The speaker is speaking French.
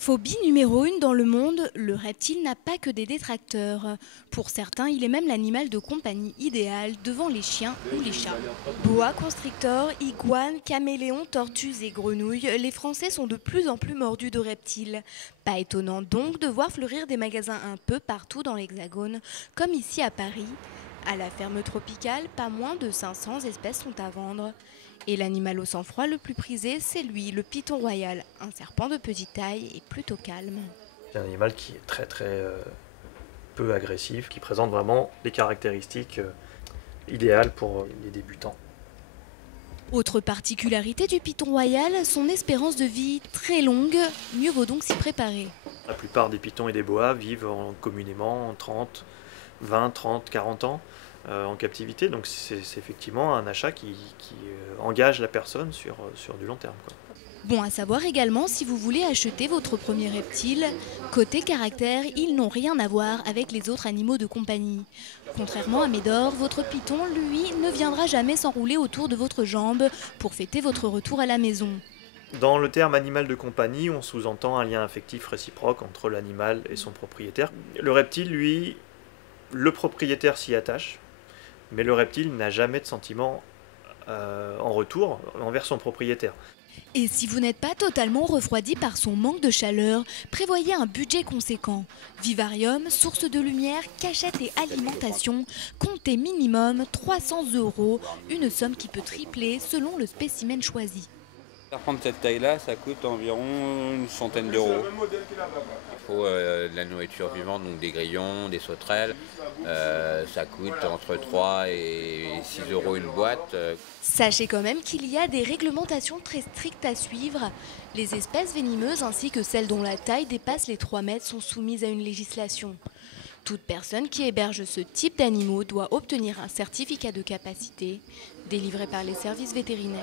Phobie numéro 1 dans le monde, le reptile n'a pas que des détracteurs. Pour certains, il est même l'animal de compagnie idéal devant les chiens ou les chats. Boa constrictor, iguanes, caméléons, tortues et grenouilles, les Français sont de plus en plus mordus de reptiles. Pas étonnant donc de voir fleurir des magasins un peu partout dans l'Hexagone, comme ici à Paris. À la ferme tropicale, pas moins de 500 espèces sont à vendre. Et l'animal au sang-froid le plus prisé, c'est lui, le python royal, un serpent de petite taille et plutôt calme. C'est un animal qui est très peu agressif, qui présente vraiment les caractéristiques idéales pour les débutants. Autre particularité du python royal, son espérance de vie très longue, mieux vaut donc s'y préparer. La plupart des pythons et des boas vivent communément en 20, 30, 40 ans en captivité, donc c'est effectivement un achat qui engage la personne sur du long terme, quoi. Bon à savoir également si vous voulez acheter votre premier reptile, côté caractère, ils n'ont rien à voir avec les autres animaux de compagnie. Contrairement à Médor, votre python, lui, ne viendra jamais s'enrouler autour de votre jambe pour fêter votre retour à la maison. Dans le terme animal de compagnie, on sous-entend un lien affectif réciproque entre l'animal et son propriétaire. Le reptile, lui, le propriétaire s'y attache, mais le reptile n'a jamais de sentiment en retour envers son propriétaire. Et si vous n'êtes pas totalement refroidi par son manque de chaleur, prévoyez un budget conséquent. Vivarium, source de lumière, cachette et alimentation, comptez minimum 300 €, une somme qui peut tripler selon le spécimen choisi. Pour prendre cette taille-là, ça coûte environ une centaine d'euros. Il faut de la nourriture vivante, donc des grillons, des sauterelles. Ça coûte entre 3 et 6 € une boîte. Sachez quand même qu'il y a des réglementations très strictes à suivre. Les espèces venimeuses ainsi que celles dont la taille dépasse les 3 mètres sont soumises à une législation. Toute personne qui héberge ce type d'animaux doit obtenir un certificat de capacité délivré par les services vétérinaires.